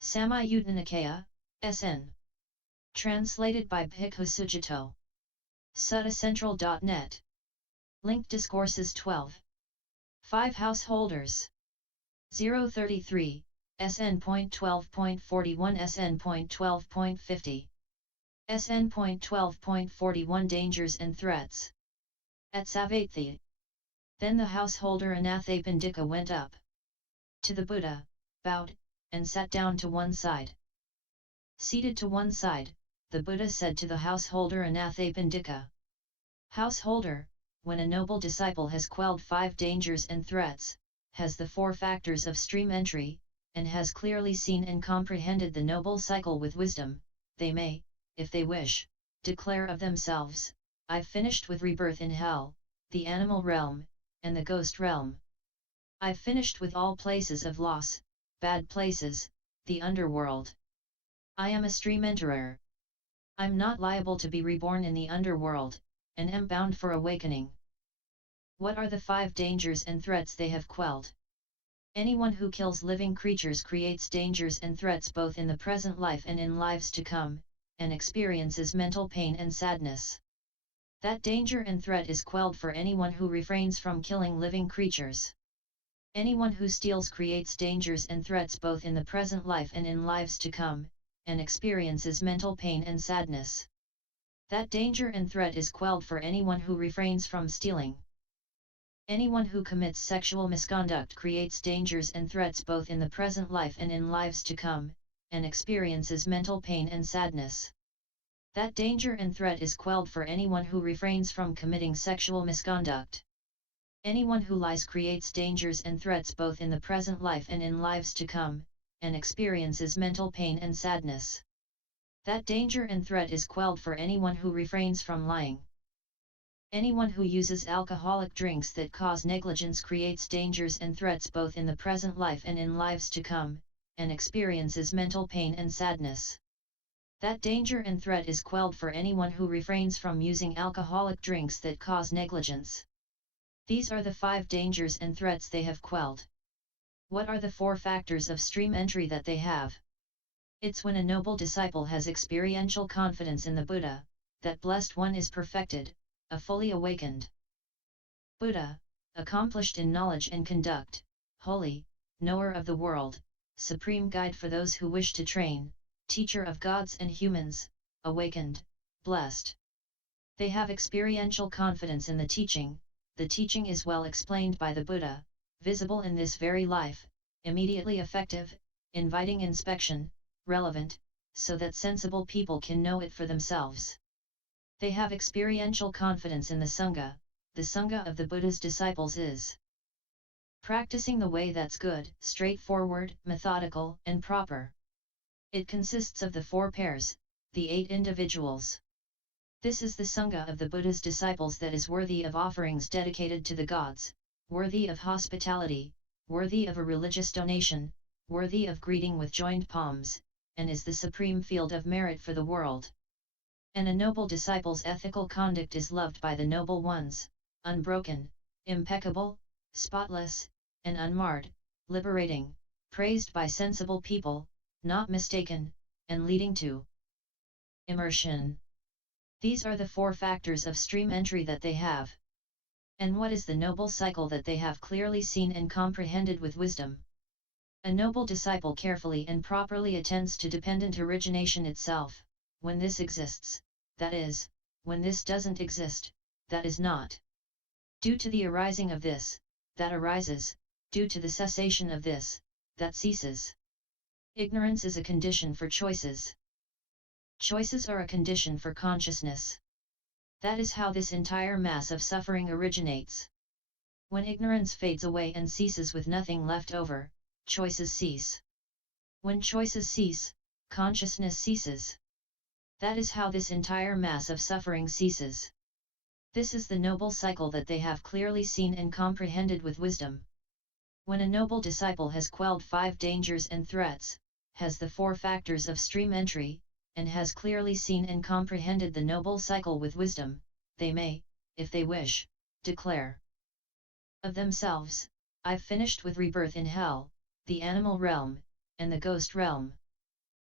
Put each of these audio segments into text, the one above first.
Samyutta Nikaya, SN. Translated by Bhikkhu Sujato. suttacentral.net. Link Discourses 12. 5 Householders. 033, SN.12.41 SN.12.50. SN.12.41 Dangers and Threats. At Savatthi. Then the householder Anathapindika went up to the Buddha, bowed, and sat down to one side. Seated to one side, the Buddha said to the householder Anathapindika, Householder, when a noble disciple has quelled 5 dangers and threats, has the 4 factors of stream entry, and has clearly seen and comprehended the noble cycle with wisdom, they may, if they wish, declare of themselves, I've finished with rebirth in hell, the animal realm, and the ghost realm. I've finished with all places of loss, bad places, the underworld. I am a stream enterer. I'm not liable to be reborn in the underworld, and am bound for awakening. What are the 5 dangers and threats they have quelled? Anyone who kills living creatures creates dangers and threats both in the present life and in lives to come, and experiences mental pain and sadness. That danger and threat is quelled for anyone who refrains from killing living creatures. Anyone who steals creates dangers and threats both in the present life and in lives to come, and experiences mental pain and sadness. That danger and threat is quelled for anyone who refrains from stealing. Anyone who commits sexual misconduct creates dangers and threats both in the present life and in lives to come, and experiences mental pain and sadness. That danger and threat is quelled for anyone who refrains from committing sexual misconduct. Anyone who lies creates dangers and threats both in the present life and in lives to come, and experiences mental pain and sadness. That danger and threat is quelled for anyone who refrains from lying. Anyone who uses alcoholic drinks that cause negligence creates dangers and threats both in the present life and in lives to come, and experiences mental pain and sadness. That danger and threat is quelled for anyone who refrains from using alcoholic drinks that cause negligence. These are the 5 dangers and threats they have quelled. What are the 4 factors of stream entry that they have? It's when a noble disciple has experiential confidence in the Buddha, that blessed one is perfected, a fully awakened Buddha, accomplished in knowledge and conduct, holy, knower of the world, supreme guide for those who wish to train, teacher of gods and humans, awakened, blessed. They have experiential confidence in the teaching is well explained by the Buddha, visible in this very life, immediately effective, inviting inspection, relevant, so that sensible people can know it for themselves. They have experiential confidence in the Sangha of the Buddha's disciples is practicing the way that's good, straightforward, methodical, and proper. It consists of the 4 pairs, the 8 individuals. This is the Sangha of the Buddha's disciples that is worthy of offerings dedicated to the gods, worthy of hospitality, worthy of a religious donation, worthy of greeting with joined palms, and is the supreme field of merit for the world. And a noble disciple's ethical conduct is loved by the noble ones, unbroken, impeccable, spotless, and unmarred, liberating, praised by sensible people, not mistaken, and leading to immersion. These are the 4 factors of stream entry that they have. And what is the noble cycle that they have clearly seen and comprehended with wisdom? A noble disciple carefully and properly attends to dependent origination itself, when this exists, that is, when this doesn't exist, that is not. Due to the arising of this, that arises, due to the cessation of this, that ceases. Ignorance is a condition for choices. Choices are a condition for consciousness. That is how this entire mass of suffering originates. When ignorance fades away and ceases with nothing left over, choices cease. When choices cease, consciousness ceases. That is how this entire mass of suffering ceases. This is the noble cycle that they have clearly seen and comprehended with wisdom. When a noble disciple has quelled 5 dangers and threats, has the 4 factors of stream entry, and has clearly seen and comprehended the noble cycle with wisdom, they may, if they wish, declare of themselves, I've finished with rebirth in hell, the animal realm, and the ghost realm.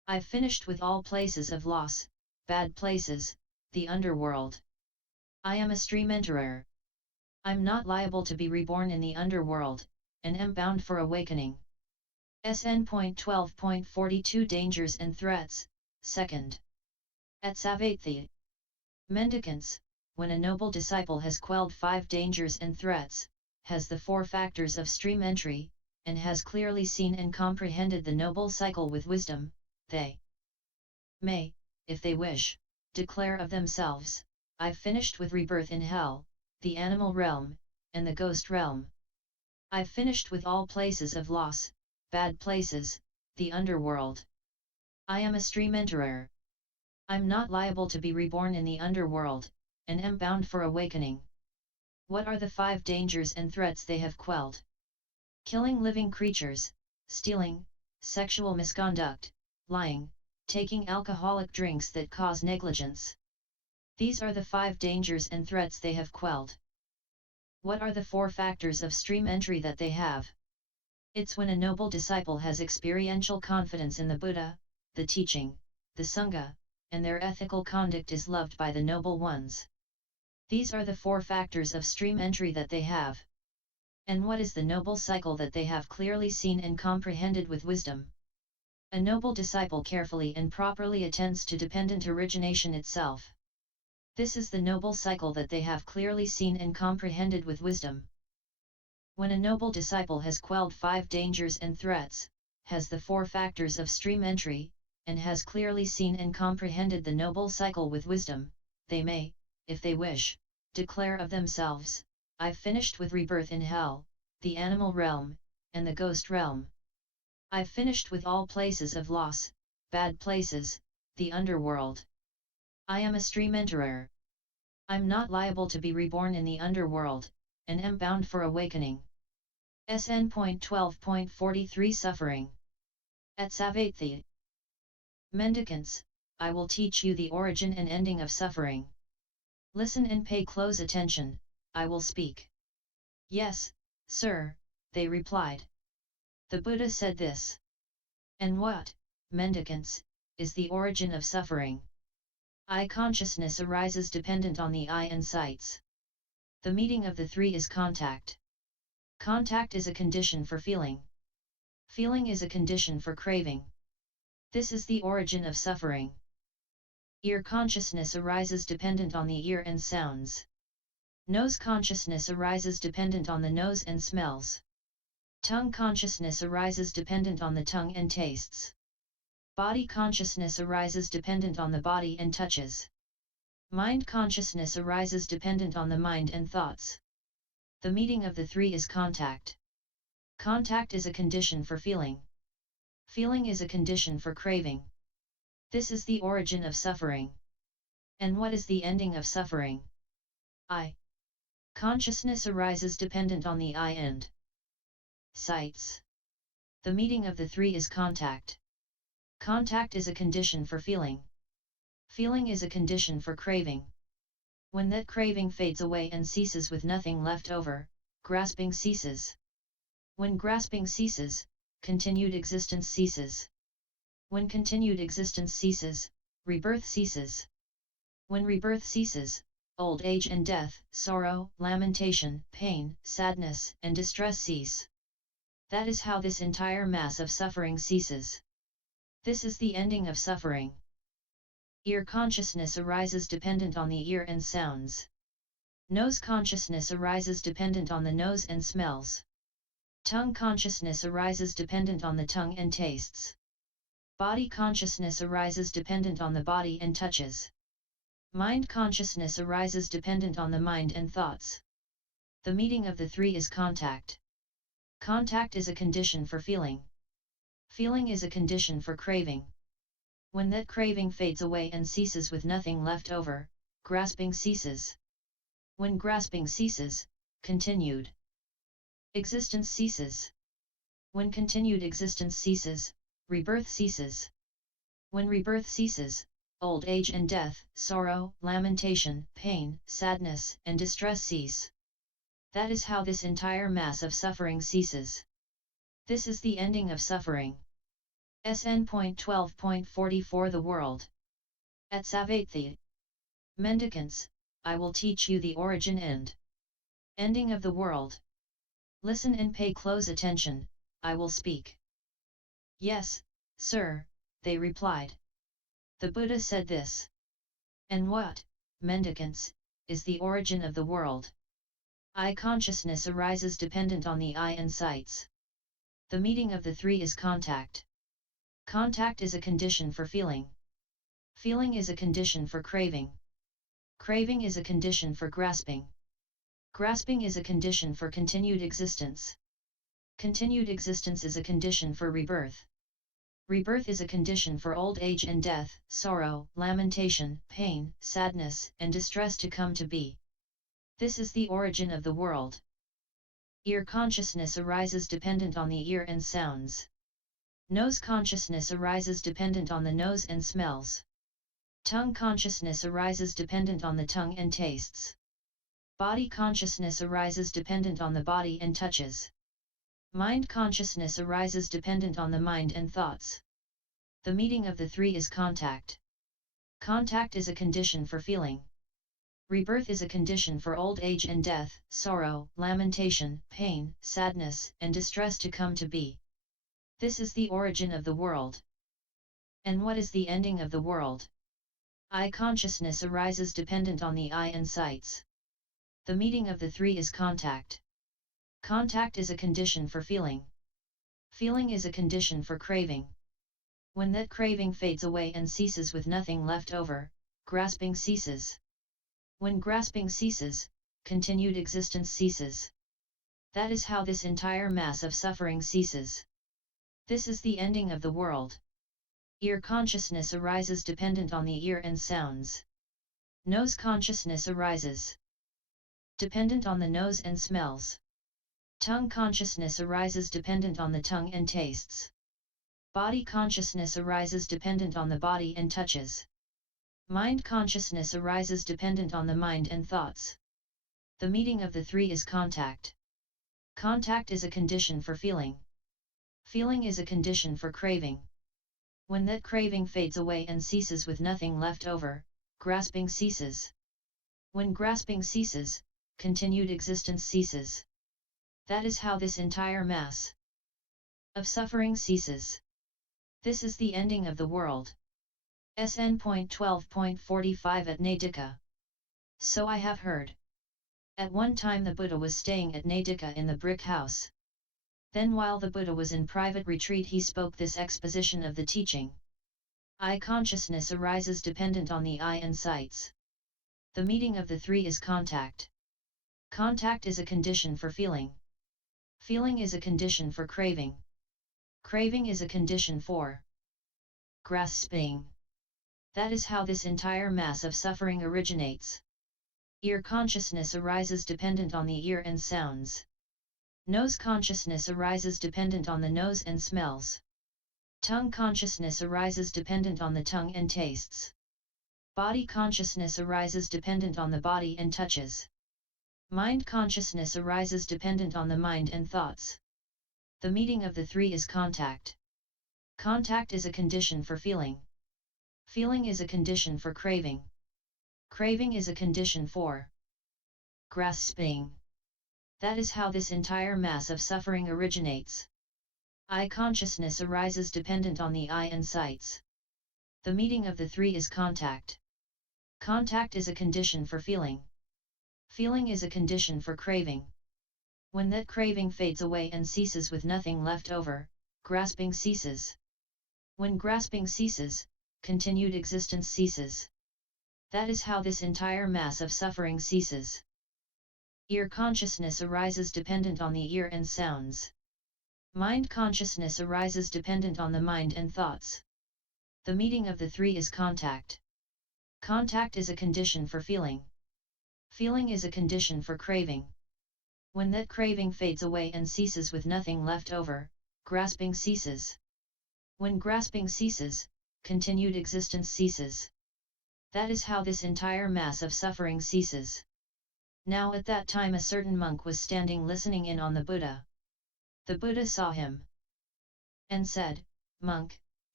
I've finished with all places of loss, bad places, the underworld. I am a stream enterer. I'm not liable to be reborn in the underworld, and am bound for awakening. SN.12.42 Dangers and Threats, 2nd. At Savatthi. Mendicants, when a noble disciple has quelled 5 dangers and threats, has the 4 factors of stream entry, and has clearly seen and comprehended the noble cycle with wisdom, they may, if they wish, declare of themselves, I've finished with rebirth in hell, the animal realm, and the ghost realm. I've finished with all places of loss, bad places, the underworld. I am a stream enterer. I'm not liable to be reborn in the underworld, and am bound for awakening. What are the 5 dangers and threats they have quelled? Killing living creatures, stealing, sexual misconduct, lying, taking alcoholic drinks that cause negligence. These are the 5 dangers and threats they have quelled. What are the 4 factors of stream entry that they have? It's when a noble disciple has experiential confidence in the Buddha, the teaching, the Sangha, and their ethical conduct is loved by the noble ones. These are the 4 factors of stream entry that they have. And what is the noble cycle that they have clearly seen and comprehended with wisdom? A noble disciple carefully and properly attends to dependent origination itself. This is the noble cycle that they have clearly seen and comprehended with wisdom. When a noble disciple has quelled 5 dangers and threats, has the 4 factors of stream entry, and has clearly seen and comprehended the noble cycle with wisdom, they may, if they wish, declare of themselves, I've finished with rebirth in hell, the animal realm, and the ghost realm. I've finished with all places of loss, bad places, the underworld. I am a stream enterer. I'm not liable to be reborn in the underworld, and am bound for awakening. SN.12.43 Suffering. At Savatthi. Mendicants, I will teach you the origin and ending of suffering. Listen and pay close attention, I will speak. Yes, sir, they replied. The Buddha said this. And what, mendicants, is the origin of suffering? I consciousness arises dependent on the I and sights. The meeting of the 3 is contact. Contact is a condition for feeling. Feeling is a condition for craving. This is the origin of suffering. Ear consciousness arises dependent on the ear and sounds. Nose consciousness arises dependent on the nose and smells. Tongue consciousness arises dependent on the tongue and tastes. Body consciousness arises dependent on the body and touches. Mind consciousness arises dependent on the mind and thoughts. The meeting of the 3 is contact. Contact is a condition for feeling. Feeling is a condition for craving. This is the origin of suffering. And what is the ending of suffering? I. Consciousness arises dependent on the I and sights. The meeting of the 3 is contact. Contact is a condition for feeling. Feeling is a condition for craving. When that craving fades away and ceases with nothing left over, grasping ceases. When grasping ceases, continued existence ceases. When continued existence ceases, rebirth ceases. When rebirth ceases, old age and death, sorrow, lamentation, pain, sadness, and distress cease. That is how this entire mass of suffering ceases. This is the ending of suffering. Ear consciousness arises dependent on the ear and sounds. Nose consciousness arises dependent on the nose and smells. Tongue consciousness arises dependent on the tongue and tastes. Body consciousness arises dependent on the body and touches. Mind consciousness arises dependent on the mind and thoughts. The meeting of the 3 is contact. Contact is a condition for feeling. Feeling is a condition for craving. When that craving fades away and ceases with nothing left over, grasping ceases. When grasping ceases, continued existence ceases. When continued existence ceases, rebirth ceases. When rebirth ceases, old age and death, sorrow, lamentation, pain, sadness, and distress cease. That is how this entire mass of suffering ceases. This is the ending of suffering. SN.12.44 The world. At Savatthi. Mendicants, I will teach you the origin and ending of the world. Listen and pay close attention, I will speak. Yes, sir, they replied. The Buddha said this. And what, mendicants, is the origin of the world? I consciousness arises dependent on the I and sights. The meeting of the three is contact. Contact is a condition for feeling. Feeling is a condition for craving. Craving is a condition for grasping. Grasping is a condition for continued existence. Continued existence is a condition for rebirth. Rebirth is a condition for old age and death, sorrow, lamentation, pain, sadness, and distress to come to be. This is the origin of the world. Ear consciousness arises dependent on the ear and sounds. Nose consciousness arises dependent on the nose and smells. Tongue consciousness arises dependent on the tongue and tastes. Body consciousness arises dependent on the body and touches. Mind consciousness arises dependent on the mind and thoughts. The meeting of the three is contact. Contact is a condition for feeling. Rebirth is a condition for old age and death, sorrow, lamentation, pain, sadness, and distress to come to be. This is the origin of the world. And what is the ending of the world? I consciousness arises dependent on the I and sights. The meeting of the three is contact. Contact is a condition for feeling. Feeling is a condition for craving. When that craving fades away and ceases with nothing left over, grasping ceases. When grasping ceases, continued existence ceases. That is how this entire mass of suffering ceases. This is the ending of the world. Ear consciousness arises dependent on the ear and sounds. Nose consciousness arises dependent on the nose and smells. Tongue consciousness arises dependent on the tongue and tastes. Body consciousness arises dependent on the body and touches. Mind consciousness arises dependent on the mind and thoughts. The meeting of the three is contact. Contact is a condition for feeling. Feeling is a condition for craving. When that craving fades away and ceases with nothing left over, grasping ceases. When grasping ceases, continued existence ceases. That is how this entire mass of suffering ceases. This is the ending of the world. SN.12.45 So I have heard. At one time the Buddha was staying at Nadika in the brick house. Then while the Buddha was in private retreat he spoke this exposition of the teaching. I consciousness arises dependent on the I and sights. The meeting of the three is contact. Contact is a condition for feeling. Feeling is a condition for craving. Craving is a condition for grasping. That is how this entire mass of suffering originates. Ear consciousness arises dependent on the ear and sounds. Nose consciousness arises dependent on the nose and smells. Tongue consciousness arises dependent on the tongue and tastes. Body consciousness arises dependent on the body and touches. Mind consciousness arises dependent on the mind and thoughts. The meeting of the three is contact. Contact is a condition for feeling. Feeling is a condition for craving. Craving is a condition for grasping. That is how this entire mass of suffering originates. I consciousness arises dependent on the I and sights. The meeting of the three is contact. Contact is a condition for feeling. Feeling is a condition for craving. When that craving fades away and ceases with nothing left over, grasping ceases. When grasping ceases, continued existence ceases. That is how this entire mass of suffering ceases. Ear consciousness arises dependent on the ear and sounds. Mind consciousness arises dependent on the mind and thoughts. The meeting of the three is contact. Contact is a condition for feeling. Feeling is a condition for craving. When that craving fades away and ceases with nothing left over, grasping ceases. When grasping ceases, continued existence ceases. That is how this entire mass of suffering ceases. Now at that time a certain monk was standing listening in on the Buddha. The Buddha saw him and said, "Monk,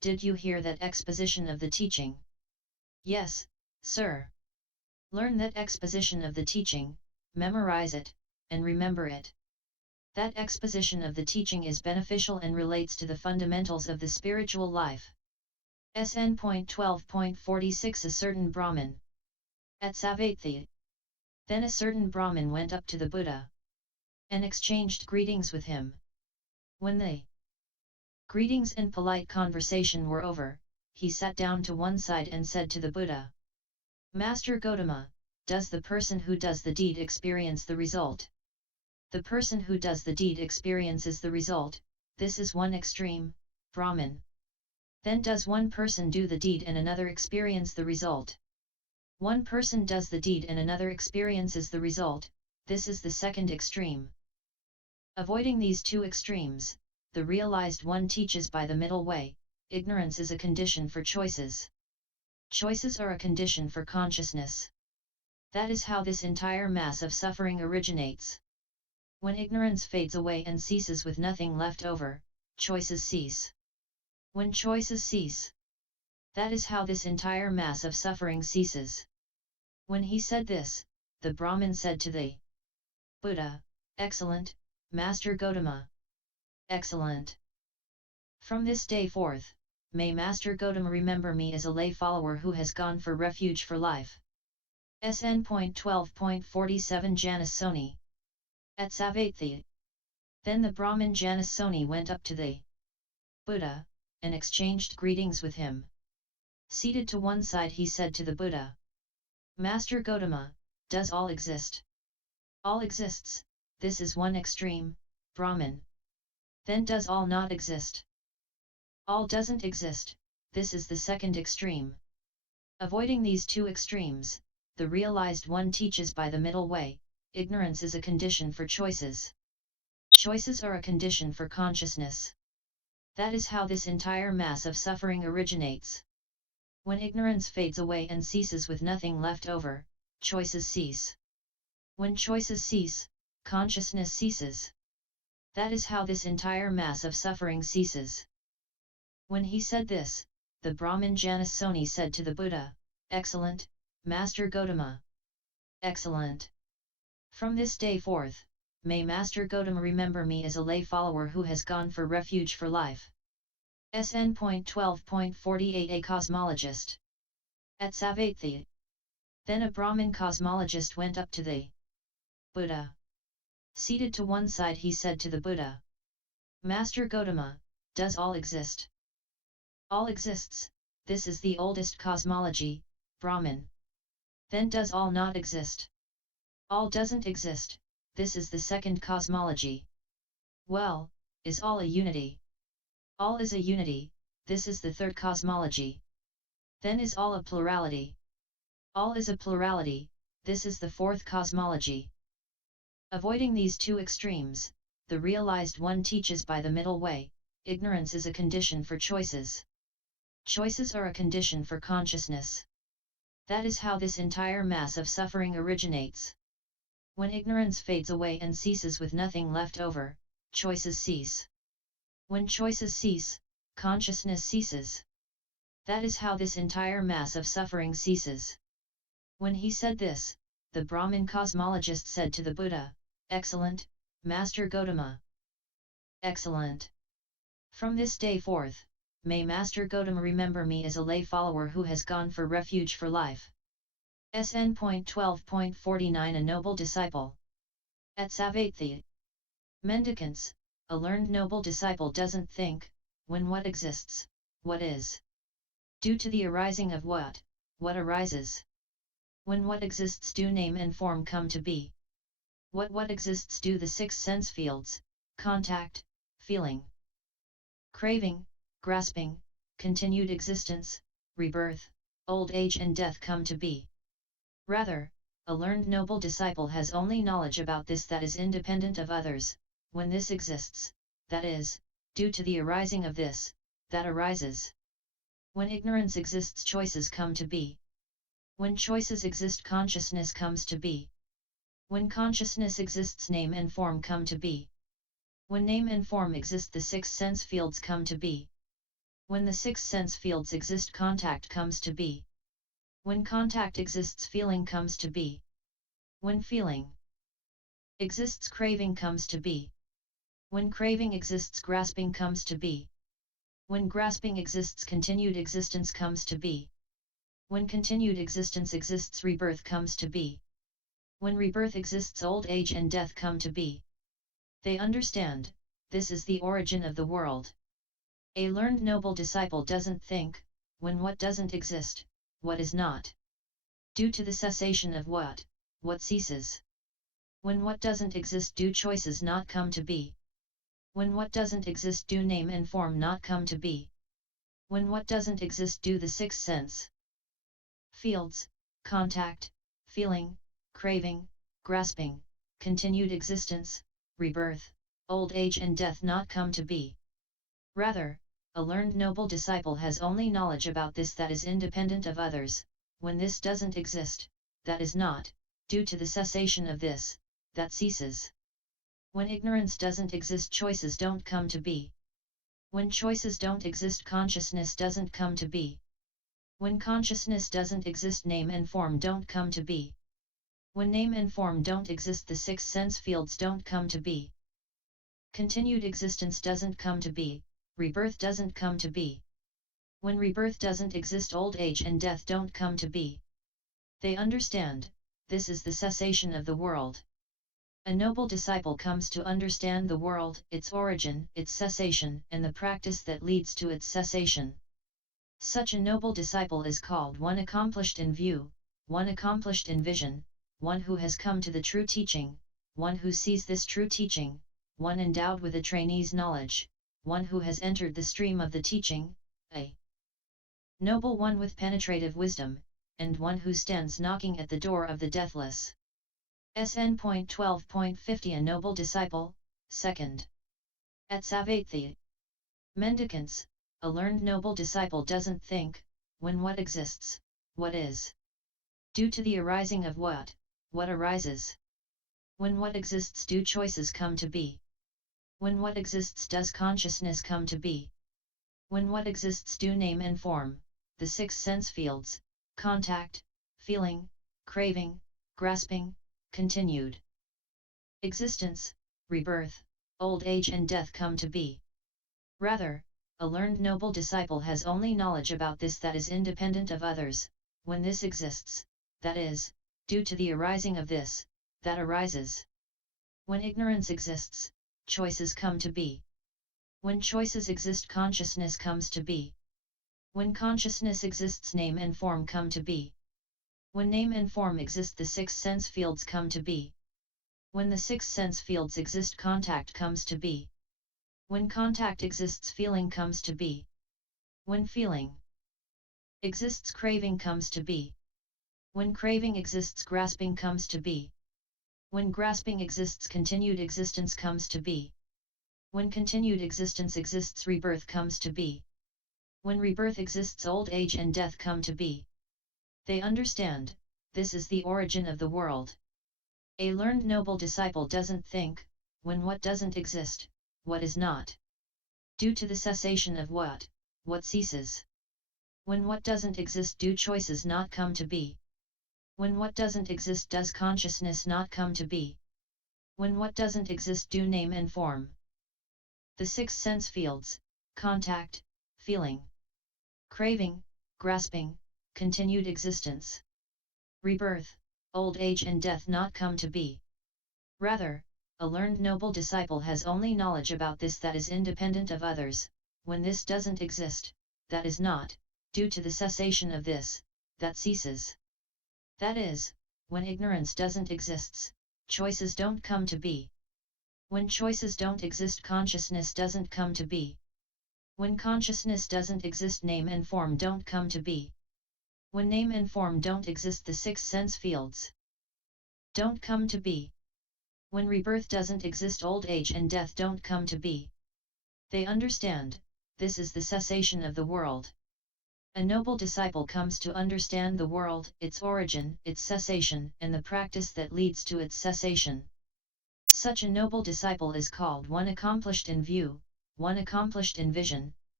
Did you hear that exposition of the teaching? Yes, sir. Learn that exposition of the teaching, memorize it, and remember it. That exposition of the teaching is beneficial and relates to the fundamentals of the spiritual life. SN.12.46 A certain Brahmin. At Savatthi. Then a certain Brahmin went up to the Buddha and exchanged greetings with him. When the greetings and polite conversation were over, he sat down to one side and said to the Buddha, Master Gotama, does the person who does the deed experience the result? The person who does the deed experiences the result, this is one extreme, Brahmin. Then does one person do the deed and another experience the result? One person does the deed and another experiences the result, this is the second extreme. Avoiding these two extremes, the realized one teaches by the middle way, ignorance is a condition for choices. Choices are a condition for consciousness. That is how this entire mass of suffering originates. When ignorance fades away and ceases with nothing left over, choices cease. When choices cease, that is how this entire mass of suffering ceases. When he said this, the Brahmin said to the Buddha, Excellent, Master Gotama. Excellent. From this day forth, may Master Gotama remember me as a lay follower who has gone for refuge for life. SN.12.47 Janasoni. At Savatthi. Then the Brahmin Janasoni went up to the Buddha and exchanged greetings with him. Seated to one side he said to the Buddha, Master Gotama, does all exist? All exists, this is one extreme, Brahmin. Then does all not exist? All doesn't exist, this is the second extreme. Avoiding these two extremes, the realized one teaches by the middle way, ignorance is a condition for choices. Choices are a condition for consciousness. That is how this entire mass of suffering originates. When ignorance fades away and ceases with nothing left over, choices cease. When choices cease, consciousness ceases. That is how this entire mass of suffering ceases. When he said this, the Brahmin Janasoni said to the Buddha, Excellent, Master Gotama. Excellent. From this day forth, may Master Gotama remember me as a lay follower who has gone for refuge for life. SN.12.48 A cosmologist. At Savatthi. Then a Brahmin cosmologist went up to the Buddha. Seated to one side he said to the Buddha, Master Gotama, does all exist? All exists, this is the oldest cosmology, Brahmin. Then does all not exist? All doesn't exist, this is the second cosmology. Well, is all a unity? All is a unity, this is the third cosmology. Then is all a plurality? All is a plurality, this is the fourth cosmology. Avoiding these two extremes, the realized one teaches by the middle way, ignorance is a condition for choices. Choices are a condition for consciousness. That is how this entire mass of suffering originates. When ignorance fades away and ceases with nothing left over, choices cease. When choices cease, consciousness ceases. That is how this entire mass of suffering ceases. When he said this, the Brahmin cosmologist said to the Buddha, Excellent, Master Gotama. Excellent. From this day forth, may Master Gotama remember me as a lay follower who has gone for refuge for life. SN.12.49 A noble disciple. At Savatthi. Mendicants, a learned noble disciple doesn't think, when what exists, what is. Due to the arising of what arises. When what exists do name and form come to be. What exists do the six sense fields, contact, feeling, craving, grasping, continued existence, rebirth, old age and death come to be. Rather, a learned noble disciple has only knowledge about this that is independent of others, when this exists, that is, due to the arising of this, that arises. When ignorance exists choices come to be. When choices exist consciousness comes to be. When consciousness exists name and form come to be. When name and form exist the six sense fields come to be. When the six sense fields exist, contact comes to be. When contact exists, feeling comes to be. When feeling exists, craving comes to be. When craving exists, grasping comes to be. When grasping exists, continued existence comes to be. When continued existence exists, rebirth comes to be. When rebirth exists, old age and death come to be. They understand, this is the origin of the world. A learned noble disciple doesn't think, when what doesn't exist, what is not. Due to the cessation of what ceases. When what doesn't exist, do choices not come to be. When what doesn't exist, do name and form not come to be. When what doesn't exist, do the six sense fields, contact, feeling, craving, grasping, continued existence, rebirth, old age and death not come to be. Rather, a learned noble disciple has only knowledge about this that is independent of others. When this doesn't exist, that is not, due to the cessation of this, that ceases. When ignorance doesn't exist, choices don't come to be. When choices don't exist, consciousness doesn't come to be. When consciousness doesn't exist, name and form don't come to be. When name and form don't exist, the six sense fields don't come to be. Continued existence doesn't come to be, rebirth doesn't come to be. When rebirth doesn't exist, old age and death don't come to be. They understand, this is the cessation of the world. A noble disciple comes to understand the world, its origin, its cessation, and the practice that leads to its cessation. Such a noble disciple is called one accomplished in view, one accomplished in vision, one who has come to the true teaching, one who sees this true teaching, one endowed with a trainee's knowledge, one who has entered the stream of the teaching, a noble one with penetrative wisdom, and one who stands knocking at the door of the deathless. SN.12.50 A noble disciple, second. At Savatthi. Mendicants, a learned noble disciple doesn't think, when what exists, what is. Due to the arising of what arises. When what exists, do choices come to be. When what exists, does consciousness come to be. When what exists, do name and form, the six sense fields, contact, feeling, craving, grasping, continued existence, rebirth, old age and death come to be. Rather, a learned noble disciple has only knowledge about this that is independent of others. When this exists, that is, due to the arising of this, that arises. When ignorance exists, choices come to be. When choices exist, consciousness comes to be. When consciousness exists, name and form come to be. When name and form exist, the six sense fields come to be. When the six sense fields exist, contact comes to be. When contact exists, feeling comes to be. When feeling exists, craving comes to be. When craving exists, grasping comes to be. When grasping exists, continued existence comes to be. When continued existence exists, rebirth comes to be. When rebirth exists, old age and death come to be. They understand, this is the origin of the world. A learned noble disciple doesn't think, when what doesn't exist, what is not. Due to the cessation of what ceases. When what doesn't exist, do choices not come to be. When what doesn't exist, does consciousness not come to be. When what doesn't exist, do name and form. The six sense fields, contact, feeling, craving, grasping, continued existence, rebirth, old age and death not come to be. Rather, a learned noble disciple has only knowledge about this that is independent of others. When this doesn't exist, that is not, due to the cessation of this, that ceases. That is, when ignorance doesn't exist, choices don't come to be. When choices don't exist, consciousness doesn't come to be. When consciousness doesn't exist, name and form don't come to be. When name and form don't exist, the six sense fields don't come to be. When rebirth doesn't exist, old age and death don't come to be. They understand, this is the cessation of the world. A noble disciple comes to understand the world, its origin, its cessation, and the practice that leads to its cessation. Such a noble disciple is called one accomplished in view, one accomplished in vision,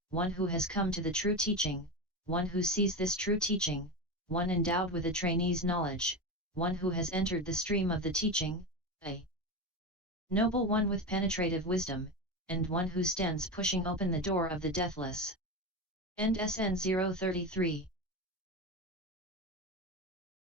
one who has come to the true teaching, one who sees this true teaching, one endowed with a trainee's knowledge, one who has entered the stream of the teaching, a noble one with penetrative wisdom, and one who stands pushing open the door of the deathless. End SN 033.